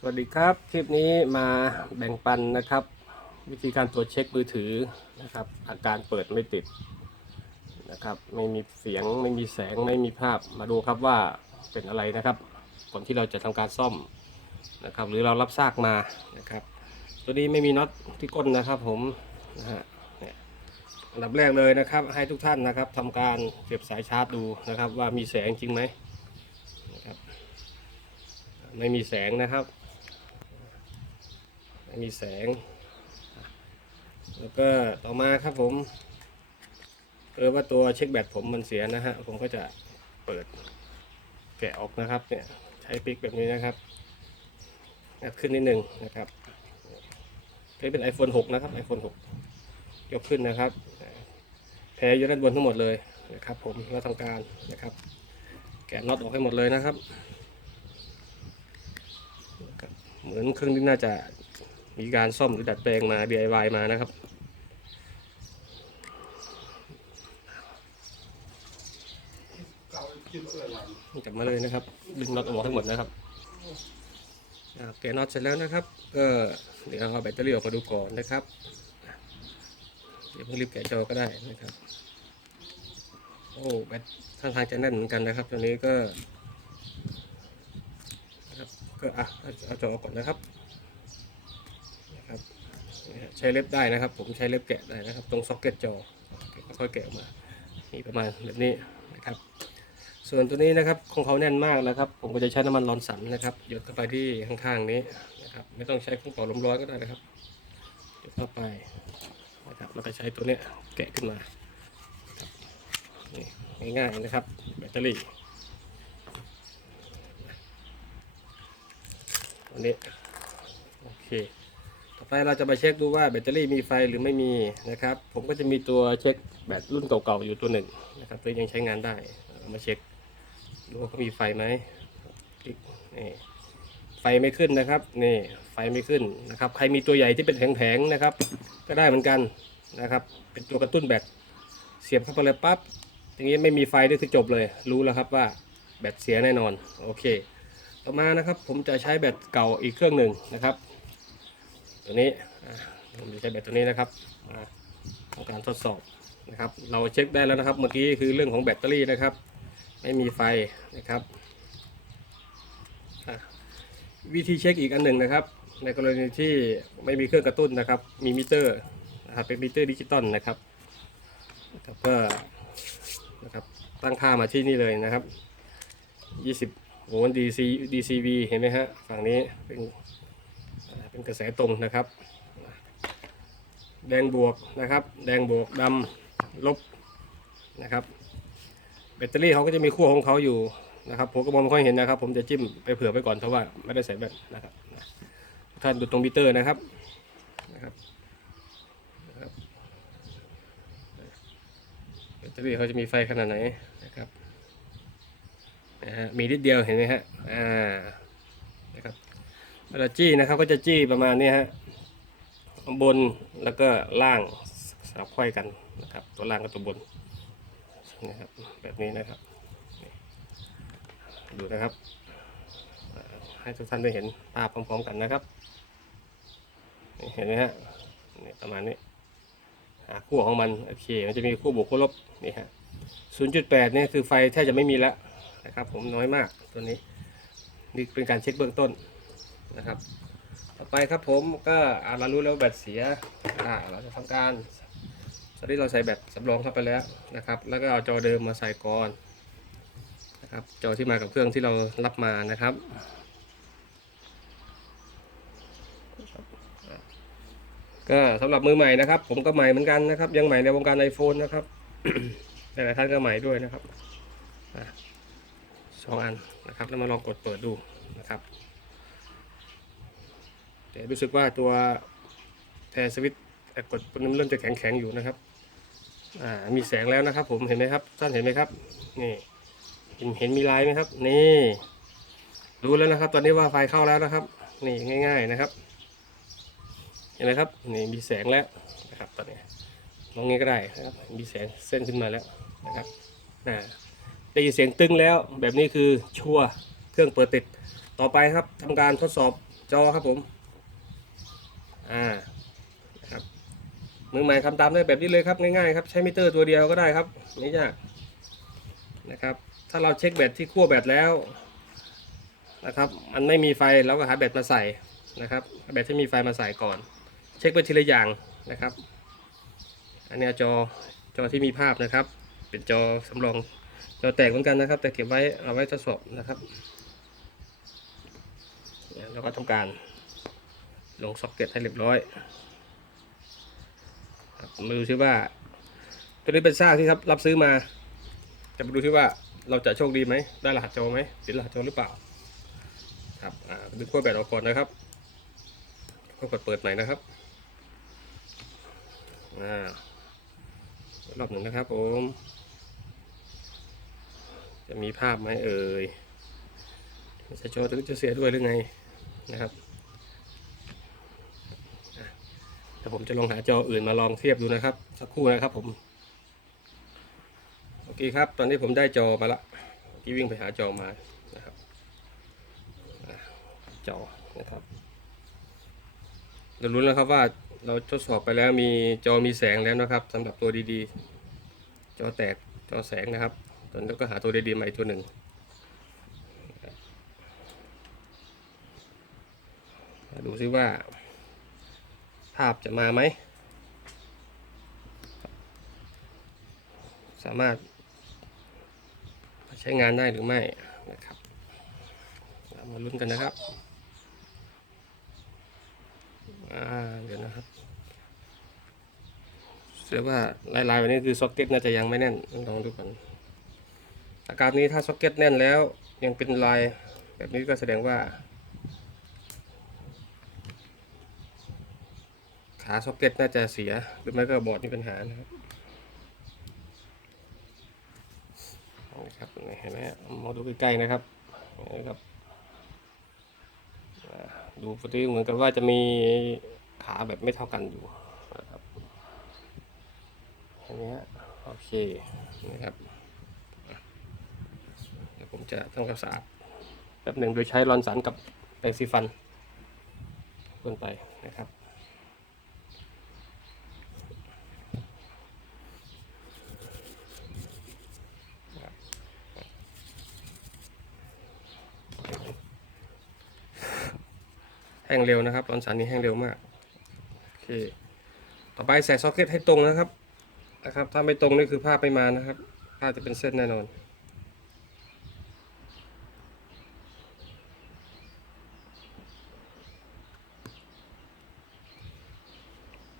สวัสดีครับ คลิปนี้มาแบ่งปันนะครับ วิธีการตรวจเช็คมือถือนะครับ อาการเปิดไม่ติดนะครับ ไม่มีเสียงไม่มีแสงไม่มีภาพมาดูครับว่าเป็นอะไรนะครับก่อนที่เราจะทำการซ่อมนะครับ หรือเรารับซากมานะครับ ตัวนี้ไม่มีน็อตที่ก้นนะครับผมนะฮะเนี่ยอันดับแรกเลยนะครับ ให้ทุกท่านนะครับทำการเสียบสายชาร์จดูนะครับ ว่ามีแสงจริงไหมนะครับไม่มีแสงนะครับ มีแสง แล้วก็ต่อมาครับผมเออว่าตัวเช็คแบตผมมันเสียนะฮะ ผมก็จะเปิดแกะออกนะครับเนี่ยใช้ปิกแบบนี้นะครับงัดขึ้นนิดหนึ่งนะครับนี่เป็น iPhone 6 นะครับ iPhone 6 ยกขึ้นนะครับ แพรอยู่ด้านบนทั้งหมดเลยนะครับ ผมเราทำการนะครับ แกะน็อตออกให้หมดเลยนะครับ เหมือนเครื่องที่น่าจะ มีการซ่อมหรือดัดแปลงมา DIY มานะครับกลับมาเลยนะครับ ดึงน็อตออกให้งหมดนะครับแกน็อตเสร็จแล้วนะครับก็เดี๋ยวเอาแบตเตอรี่ออกมาดูก่อนนะครับ เดี๋ยวเพิ่งรีบแกะจอก็ได้นะครับ โอ้แบตท่างทางจะแน่นเหมือนกันนะครับ ตัวนี้ก็ก็อะเอาจอออกก่อนนะครับ ครับใช้เล็บได้นะครับ ผมใช้เล็บแกะได้นะครับ ตรงซ็อกเก็ตจอค่อยๆแกะออกมานี่ประมาณแบบนี้นะครับ ส่วนตัวนี้นะครับของเขาแน่นมากนะครับ ผมก็จะใช้น้ำมันร้อนสันนะครับหยดเข้าไปที่ข้างๆนี้นะครับ ไม่ต้องใช้เครื่องเป่าลมร้อนก็ได้นะครับหยดเข้าไปนะครับแล้วก็ใช้ตัวเนี้ยแกะขึ้นมานี่ง่ายๆนะครับ แบตเตอรี่อันนี้โอเค ต่อไปเราจะมาเช็คดูว่าแบตเตอรี่มีไฟหรือไม่มีนะครับ ผมก็จะมีตัวเช็คแบตรุ่นเก่าๆอยู่ตัวหนึ่งนะครับตัวยังใช้งานได้ามาเช็คดูว่าเขามีไฟไหมนี่ไฟไม่ขึ้นนะครับนี่ไฟไม่ขึ้นนะครับใครมีตัวใหญ่ที่เป็นแผงๆนะครับ ก็ได้เหมือนกันนะครับ เป็นตัวกระตุ้นแบตเสียบเข้าไปเลยปั๊บอย่างนี้ไม่มีไฟนี่คือจบเลย รู้แล้วครับว่าแบตเสียแน่นอนโอเค ต่อมานะครับผมจะใช้แบตเก่าอีกเครื่องหนึ่งนะครับ ตัวนี้ผมจะใช้แบตตัวนี้นะครับมาทำการทดสอบนะครับ เราเช็คได้แล้วนะครับ เมื่อกี้คือเรื่องของแบตเตอรี่นะครับ ไม่มีไฟนะครับวิธีเช็คอีกอันหนึ่งนะครับ ในกรณีที่ไม่มีเครื่องกระตุ้นนะครับ มีมิเตอร์นะครับเป็นมิเตอร์ดิจิตอลนะครับนะครับก็นะครับตั้งค่ามาที่นี่เลยนะครับ 20โวลต์ DC DCV เห็นไหมฮะฝั่งนี้เป็น เป็นกระแสตรงนะครับ แดงบวกนะครับ แดงบวกดำลบนะครับ แบตเตอรี่เขาก็จะมีขั้วของเขาอยู่นะครับผมก็มองไม่ค่อยเห็นนะครับ ผมจะจิ้มไปเผื่อไปก่อนเพราะว่าไม่ได้ใส่แบตนะครับท่านดูตรงมิเตอร์นะครับนะครับนะครับแบตเตอรี่เขาจะมีไฟขนาดไหนนะครับนะฮะมีนิดเดียวเห็นไหมฮะอ่านะครับ เวลาจี้นะครับก็จะจี้ประมาณนี้ฮะบนแล้วก็ล่างสลับไขว้กันนะครับ ตัวล่างกับตัวบนนะครับแบบนี้นะครับดูนะครับ ให้ทุกท่านได้เห็นภาพพร้อมๆกันนะครับเห็นไหมฮะนี่ประมาณนี้หาคู่ของมันโอเคมันจะมีคู่บวกคู่ลบนี่ฮะ0.8นี่คือไฟแทบจะไม่มีแล้วนะครับ ผมน้อยมากตัวนี้นี่เป็นการเช็คเบื้องต้น นะครับ ต่อไปครับผมก็อ่าเรารู้แล้วแบตเสียอ่าเราจะทำการตอนนี้เราใส่แบตสำรองเข้าไปแล้วนะครับ แล้วก็เอาจอเดิมมาใส่ก่อนนะครับ จอที่มากับเครื่องที่เรารับมานะครับก็สำหรับมือใหม่นะครับ ผมก็ใหม่เหมือนกันนะครับ ยังใหม่ในวงการ iPhone นะครับหลายๆท่านก็ใหม่ด้วยนะครับสองอันนะครับ แล้วมาลองกดเปิดดูนะครับ แต่รู้สึกว่าตัวแพรสวิตช์กดปุ่มนี้มันเริ่มจะแข็งแข็งๆอยู่นะครับอ่ามีแสงแล้วนะครับ ผมเห็นไหมครับท่านเห็นไหมครับนี่เห็นเห็นมีลายไหมครับ นี่รู้แล้วนะครับ ตอนนี้ว่าไฟเข้าแล้วนะครับ นี่ง่าย ๆนะครับ เห็นไหมครับนี่มีแสงแล้วนะครับตอนนี้มองนี้ก็ได้นะครับมีแสงเส้นขึ้นมาแล้วนะครับอ่าได้ยินเสียงตึงแล้ว แบบนี้คือชัวร์เครื่องเปิดติดต่อไปครับทำการทดสอบจอครับผม อ่านะครับมือใหม่ทำตามได้แบบนี้เลยครับง่ายๆครับใช้มิเตอร์ตัวเดียวก็ได้ครับไม่ยากนะครับ ถ้าเราเช็คแบตที่ขั้วแบตแล้วนะครับมันไม่มีไฟเราก็หาแบตมาใส่นะครับแบตที่มีไฟมาใส่ก่อน เช็คไปทีละอย่างนะครับ อันนี้จอจอที่มีภาพนะครับ เป็นจอสำรองจอแตกเหมือนกันนะครับ แต่เก็บไว้เอาไว้ทดสอบนะครับแล้วก็ทำการ ลงซ็อกเก็ตให้เรียบร้อยมาดูซิว่า ตัวนี้เป็นซากที่ครับรับซื้อมา จะมาดูซิว่าเราจะโชคดีไหม ได้รหัสจไหมติดรหัสจหรือเปล่า ครับอ่าดึงขั้วแบตออกก่อนนะครับค่อยกดเปิดใหม่นะครับอรอบหนึ่งนะครับผม จะมีภาพไหมเอ่ยจะโชว์หรือจะเสียด้วยหรือไงนะครับอะ แต่ผมจะลองหาจออื่นมาลองเทียบดูนะครับ สักครู่นะครับผม โอเคครับ ตอนนี้ผมได้จอมาละเมื่อกี้วิ่งไปหาจอมานะครับจอนะครับเรารู้แล้วครับว่าเราทดสอบไปแล้วมีจอมีแสงแล้วนะครับสำหรับตัวดีๆ จอแตกจอแสงนะครับ ตอนนี้ก็หาตัวดีๆใหม่ตัวหนึ่งดูซิว่า ภาพจะมาไหม สามารถใช้งานได้หรือไม่นะครับเรามาลุ้นกันนะครับเดี๋ยวนะครับเสียว่าลายๆวันนี้คือซ็อกเก็ตน่าจะยังไม่แน่นลองดูก่อนอาการนี้ถ้าซ็อกเก็ตแน่นแล้วยังเป็นลายแบบนี้ก็แสดงว่า ขาซ็อกเก็ตน่าจะเสีย หรือไม่ก็บอร์ดมีปัญหานะครับนะครับเห็นไหมมาดูใกล้ๆนะครับนี่ครับอ่าดูปกติเหมือนกันว่าจะมีขาแบบไม่เท่ากันอยู่นะครับอันนี้โอเคนะครับเดี๋ยวผมจะทำความสะอาดแป๊บหนึ่งโดยใช้รอนสันกับแปรงสีฟันพ่นไปนะครับ แห้งเร็วนะครับ ตอนสารนี้แห้งเร็วมากโอเคต่อไปใส่ซ็อกเก็ตให้ตรงนะครับนะครับ ถ้าไม่ตรงนี่คือภาพไม่มานะครับภาพจะเป็นเส้นแน่นอน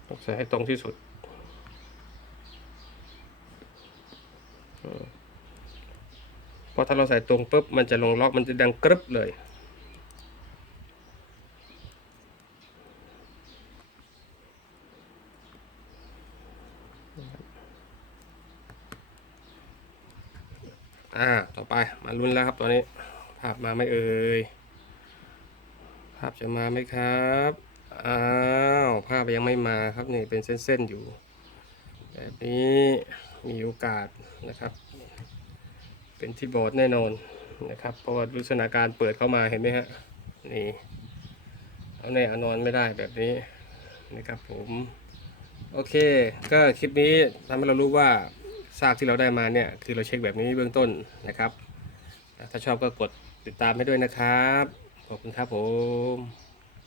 ต้องใส่ให้ตรงที่สุดเออเพราะถ้าเราใส่ตรงปุ๊บมันจะลงล็อกมันจะดังกรึบเลย อ่า ต่อไป มาลุ้นแล้วครับตอนนี้ ภาพมาไม่เอ่ย ภาพจะมาไหมครับ อ้าว ภาพยังไม่มาครับนี่เป็นเส้นๆอยู่ แบบนี้มีโอกาสนะครับ เป็นที่บอร์ดแน่นอนนะครับ เพราะว่าลักษณะการเปิดเข้ามาเห็นไหมฮะ นี่ เอาแน่เอานอนไม่ได้แบบนี้นะครับผมโอเค ก็คลิปนี้ทำให้เรารู้ว่าซากที่เราได้มาเนี่ย คือเราเช็คแบบนี้เบื้องต้นนะครับ ถ้าชอบก็กดติดตามให้ด้วยนะครับ ขอบคุณครับผม